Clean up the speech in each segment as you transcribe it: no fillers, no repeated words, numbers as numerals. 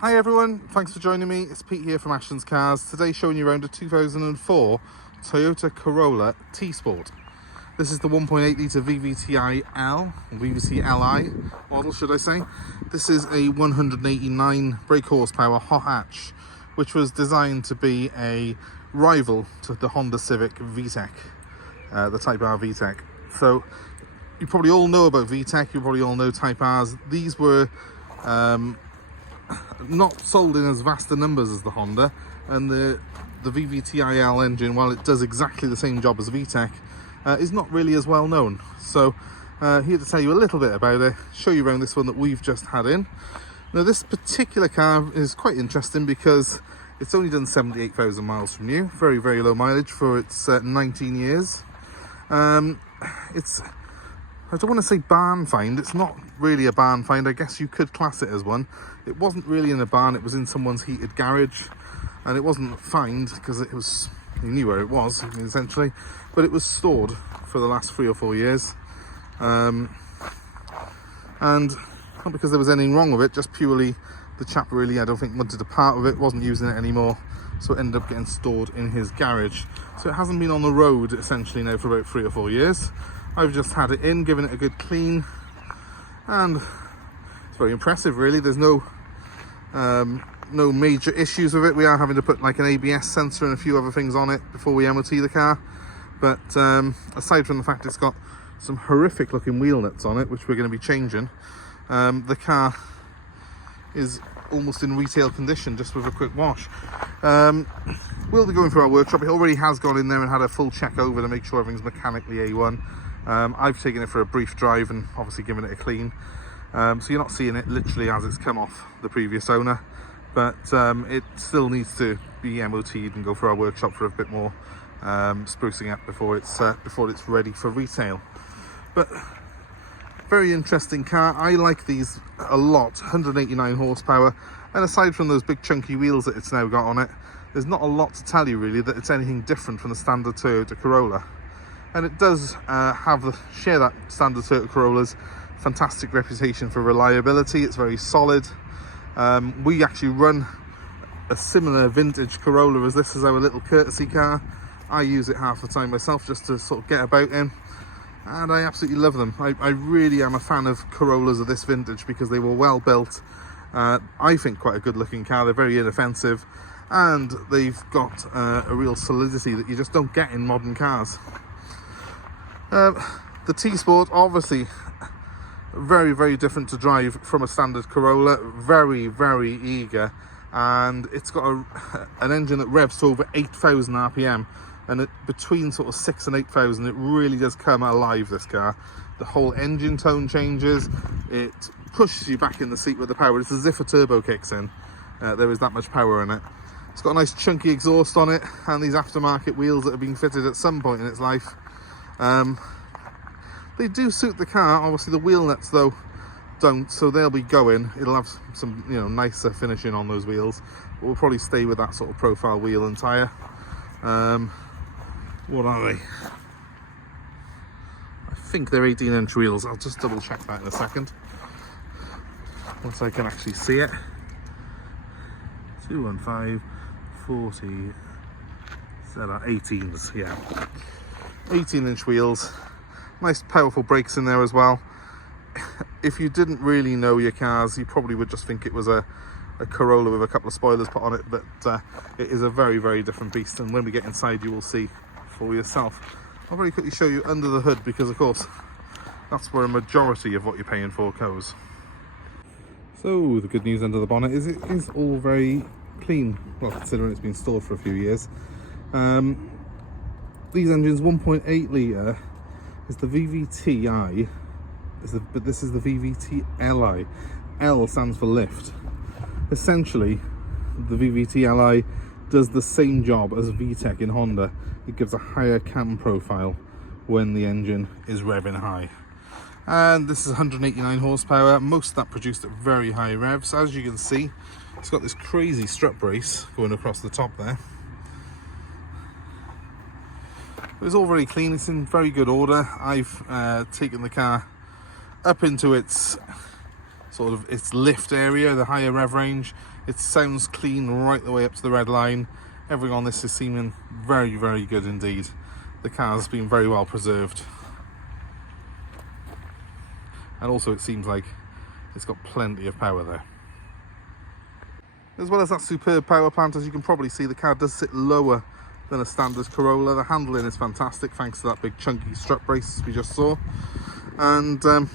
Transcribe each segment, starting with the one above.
Hi everyone, thanks for joining me. It's Pete here from Ashton's Cars. Today showing you around a 2004 Toyota Corolla T-Sport. This is the 1.8 litre VVTL-I model, should I say. This is a 189 brake horsepower hot hatch, which was designed to be a rival to the Honda Civic VTEC, the Type R VTEC. So you probably all know about VTEC, you probably all know Type Rs. These were not sold in as vast a numbers as the Honda, and the VVTIL engine, while it does exactly the same job as VTEC, is not really as well known. So here to tell you a little bit about it, show you around this one that we've just had in. Now this particular car is quite interesting because it's only done 78,000 miles from new, very low mileage for its 19 years. It's, I don't want to say barn find, it's not really a barn find, I guess you could class it as one. It wasn't really in a barn, it was in someone's heated garage, and it wasn't fined because it was, you knew where it was essentially, but it was stored for the last 3 or 4 years. And not because there was anything wrong with it, just purely the chap really, I don't think, wanted a part of it, wasn't using it anymore, so it ended up getting stored in his garage. So it hasn't been on the road essentially now for about 3 or 4 years. I've just had it in, given it a good clean, and it's very impressive really. There's no major issues with it. We are having to put like an ABS sensor and a few other things on it before we MOT the car, but aside from the fact it's got some horrific looking wheel nuts on it, which we're going to be changing, the car is almost in retail condition just with a quick wash. We'll be going through our workshop. It already has gone in there and had a full check over to make sure everything's mechanically A1. I've taken it for a brief drive and obviously given it a clean, so you're not seeing it literally as it's come off the previous owner, but it still needs to be MOT'd and go through our workshop for a bit more sprucing up before it's ready for retail. But very interesting car. I like these a lot. 189 horsepower, and aside from those big chunky wheels that it's now got on it, there's not a lot to tell you really that it's anything different from the standard Toyota Corolla. And it does share that standard Toyota Corolla's fantastic reputation for reliability. It's very solid. We actually run a similar vintage Corolla as this as our little courtesy car. I use it half the time myself just to sort of get about in, and I absolutely love them. I really am a fan of Corollas of this vintage because they were well built. I think quite a good looking car. They're very inoffensive, and they've got a real solidity that you just don't get in modern cars. The T-Sport, obviously very different to drive from a standard Corolla, very eager, and it's got an engine that revs to over 8,000 RPM, and between sort of 6 and 8,000 it really does come alive, this car. The whole engine tone changes, it pushes you back in the seat with the power. It's as if a turbo kicks in. There is that much power in it. It's got a nice chunky exhaust on it, and these aftermarket wheels that have been fitted at some point in its life. They do suit the car. Obviously the wheel nuts though don't, so they'll be going. It'll have some, you know, nicer finishing on those wheels, but we'll probably stay with that sort of profile wheel and tyre. What are they? I think they're 18-inch wheels. I'll just double check that in a second once I can actually see it. 215 40 set at 18s, yeah, 18-inch wheels. Nice powerful brakes in there as well. If you didn't really know your cars, you probably would just think it was a Corolla with a couple of spoilers put on it, but it is a very different beast, and when we get inside you will see for yourself. I'll very quickly show you under the hood because of course that's where a majority of what you're paying for goes. So the good news under the bonnet is it is all very clean, well, considering it's been stored for a few years. These engines, 1.8 litre is the VVTI, but this is the VVTL-I. L stands for lift. Essentially, the VVTL-I does the same job as VTEC in Honda. It gives a higher cam profile when the engine is revving high. And this is 189 horsepower, most of that produced at very high revs. As you can see, it's got this crazy strut brace going across the top there. It's all very clean, it's in very good order. I've taken the car up into its sort of its lift area, the higher rev range. It sounds clean right the way up to the red line. Everything on this is seeming very, very good indeed. The car's been very well preserved. And also it seems like it's got plenty of power there. As well as that superb power plant, as you can probably see, the car does sit lower than a standard Corolla. The handling is fantastic thanks to that big chunky strut brace we just saw. And well,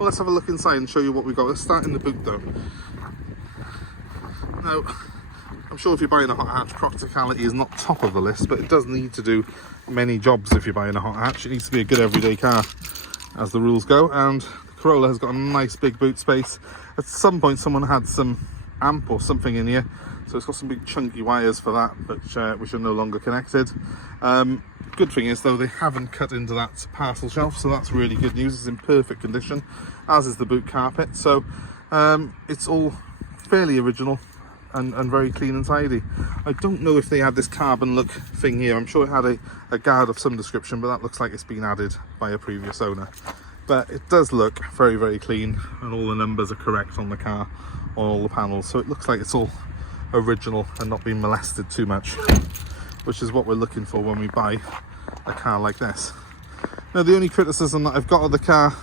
let's have a look inside and show you what we've got. Let's start in the boot though. Now, I'm sure if you're buying a hot hatch, practicality is not top of the list, but it does need to do many jobs if you're buying a hot hatch. It needs to be a good everyday car, as the rules go, and the Corolla has got a nice big boot space. At some point someone had some amp or something in here, so it's got some big chunky wires for that, which are no longer connected. Good thing is though, they haven't cut into that parcel shelf, so that's really good news. It's in perfect condition, as is the boot carpet, so it's all fairly original and very clean and tidy. I don't know if they had this carbon look thing here. I'm sure it had a guard of some description, but that looks like it's been added by a previous owner. But it does look very, very clean, and all the numbers are correct on the car, on all the panels, so it looks like it's all original and not been molested too much, which is what we're looking for when we buy a car like this. Now, the only criticism that I've got of the car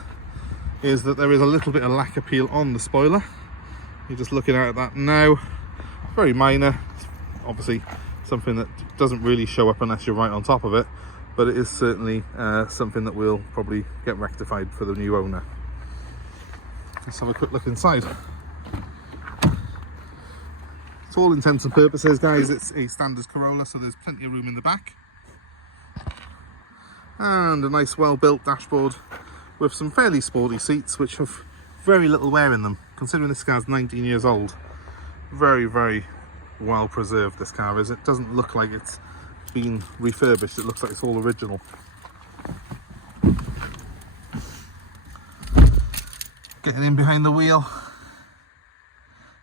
is that there is a little bit of lack of peel on the spoiler. You're just looking at that now. Very minor. It's obviously something that doesn't really show up unless you're right on top of it, but it is certainly something that will probably get rectified for the new owner. Let's have a quick look inside. To all intents and purposes, guys, it's a standard Corolla, so there's plenty of room in the back. And a nice well-built dashboard with some fairly sporty seats, which have very little wear in them, considering this car's 19 years old. Very, very well preserved this car is. It doesn't look like it's been refurbished, it looks like it's all original. Getting in behind the wheel.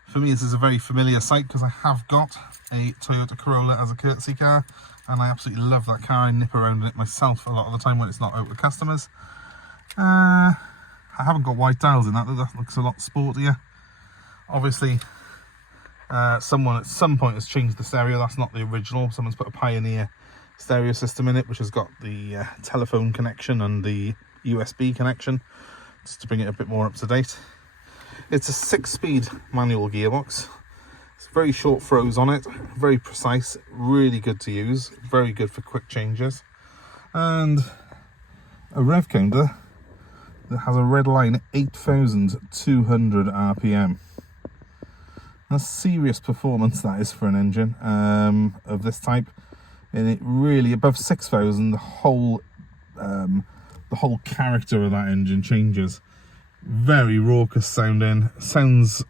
For me, this is a very familiar sight because I have got a Toyota Corolla as a courtesy car, and I absolutely love that car. I nip around in it myself a lot of the time when it's not out with customers. I haven't got white dials in that looks a lot sportier. Obviously, someone at some point has changed the stereo. That's not the original. Someone's put a Pioneer stereo system in it, which has got the telephone connection and the USB connection, just to bring it a bit more up to date. It's a 6-speed manual gearbox. It's very short throws on it, very precise, really good to use, very good for quick changes, and a rev counter that has a red line at 8,200 RPM. That's serious performance, that is, for an engine of this type. And it really, above 6,000, the whole character of that engine changes. Very raucous sounding, sounds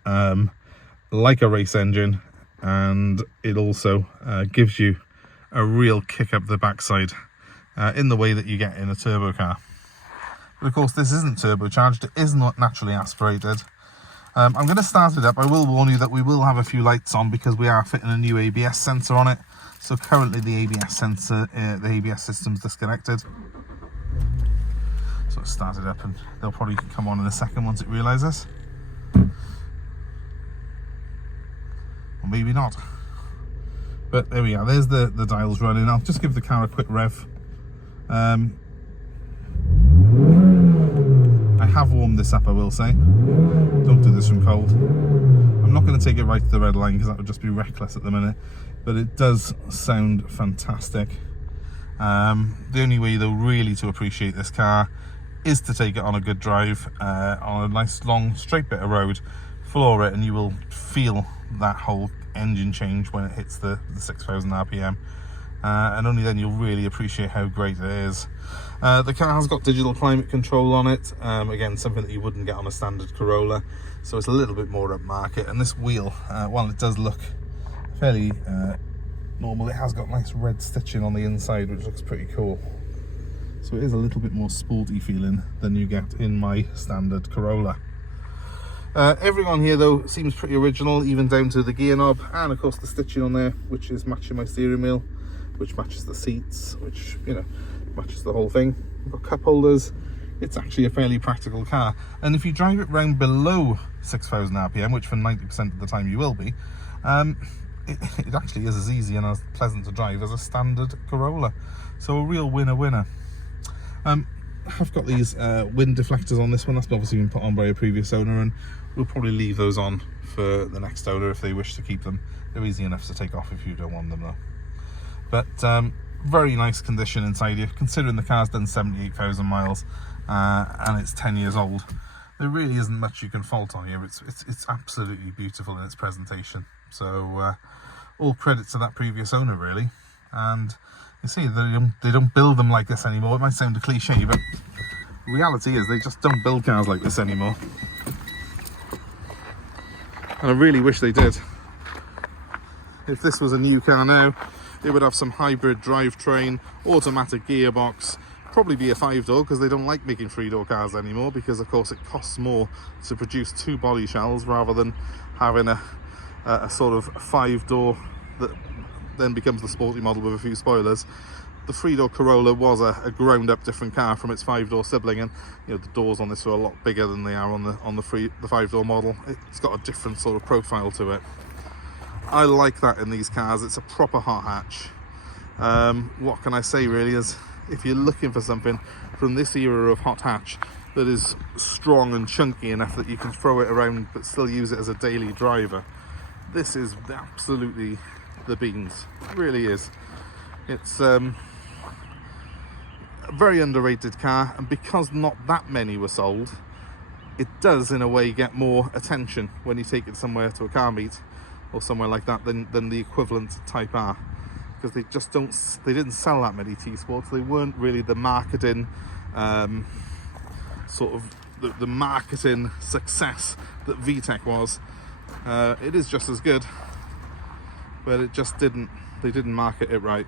like a race engine, and it also gives you a real kick up the backside in the way that you get in a turbo car. But of course, this isn't turbocharged, it is not naturally aspirated. I'm going to start it up. I will warn you that we will have a few lights on because we are fitting a new ABS sensor on it. So currently the ABS sensor, the ABS system's disconnected. So it's started up, and they'll probably come on in a second once it realises. Or maybe not. But there we are, there's the dials running. I'll just give the car a quick rev. I have warmed this up, I will say. Don't do this from cold. I'm not going to take it right to the red line because that would just be reckless at the minute, but it does sound fantastic. The only way though really to appreciate this car is to take it on a good drive, on a nice long straight bit of road, floor it, and you will feel that whole engine change when it hits the 6,000 RPM. And only then you'll really appreciate how great it is. The car has got digital climate control on it, again something that you wouldn't get on a standard Corolla, so it's a little bit more upmarket. And this wheel, while it does look fairly normal, it has got nice red stitching on the inside, which looks pretty cool. So it is a little bit more sporty feeling than you get in my standard Corolla. Everything on here though seems pretty original, even down to the gear knob, and of course the stitching on there, which is matching my steering wheel, which matches the seats, which, you know, matches the whole thing. We've got cup holders, it's actually a fairly practical car. And if you drive it round below 6,000 RPM, which for 90% of the time you will be, it actually is as easy and as pleasant to drive as a standard Corolla. So a real winner. I've got these wind deflectors on this one. That's obviously been put on by a previous owner, and we'll probably leave those on for the next owner if they wish to keep them. They're easy enough to take off if you don't want them though. But very nice condition inside here, considering the car's done 78,000 miles and it's 10 years old. There really isn't much you can fault on here. It's absolutely beautiful in its presentation. So all credit to that previous owner really. And you see, they don't build them like this anymore. It might sound a cliche, but reality is they just don't build cars like this anymore. And I really wish they did. If this was a new car now, it would have some hybrid drivetrain, automatic gearbox, probably be a 5-door, because they don't like making 3-door cars anymore, because of course it costs more to produce 2 body shells rather than having a sort of 5-door that then becomes the sporty model with a few spoilers. The 3-door Corolla was a ground up different car from its 5-door sibling, and you know, the doors on this are a lot bigger than they are on the 5-door model. It's got a different sort of profile to it. I like that in these cars. It's a proper hot hatch. What can I say really is, if you're looking for something from this era of hot hatch that is strong and chunky enough that you can throw it around but still use it as a daily driver, this is absolutely the beans. It really is. It's a very underrated car, and because not that many were sold, it does in a way get more attention when you take it somewhere to a car meet or somewhere like that than the equivalent Type R, because they didn't sell that many T-Sports. They weren't really the marketing sort of the marketing success that VTEC was. It is just as good, but it just they didn't market it right.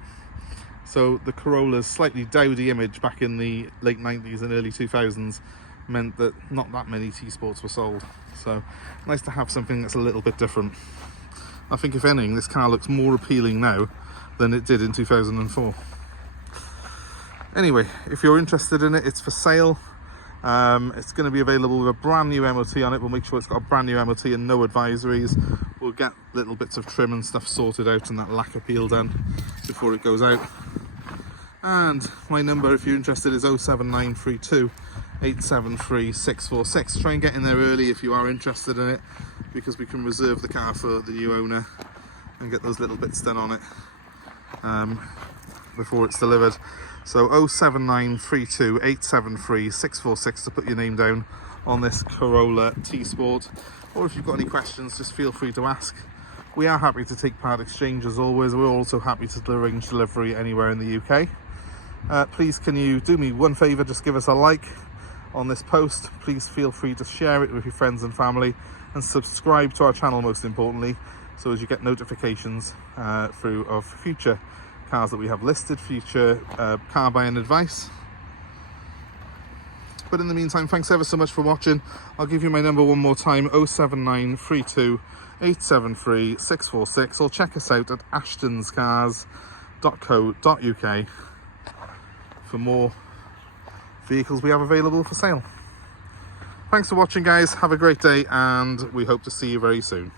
So the Corolla's slightly dowdy image back in the late 90s and early 2000s meant that not that many T-Sports were sold. So nice to have something that's a little bit different. I think if anything, this car looks more appealing now than it did in 2004. Anyway, if you're interested in it, it's for sale. It's going to be available with a brand new MOT on it. We'll make sure it's got a brand new MOT and no advisories. We'll get little bits of trim and stuff sorted out and that lacquer peel done before it goes out. And my number, if you're interested, is 07932 873 646. Try and get in there early if you are interested in it, because we can reserve the car for the new owner and get those little bits done on it before it's delivered. So 07932 873 646 to put your name down on this Corolla T-Sport. Or if you've got any questions, just feel free to ask. We are happy to take part exchange as always. We're also happy to arrange delivery anywhere in the UK. Please, can you do me one favour? Just give us a like on this post. Please feel free to share it with your friends and family, and subscribe to our channel most importantly, so as you get notifications through of future cars that we have listed, future car buying advice. But in the meantime, thanks ever so much for watching. I'll give you my number one more time, 07932 873 646, or check us out at ashtonscars.co.uk for more vehicles we have available for sale. Thanks for watching guys, have a great day, and we hope to see you very soon.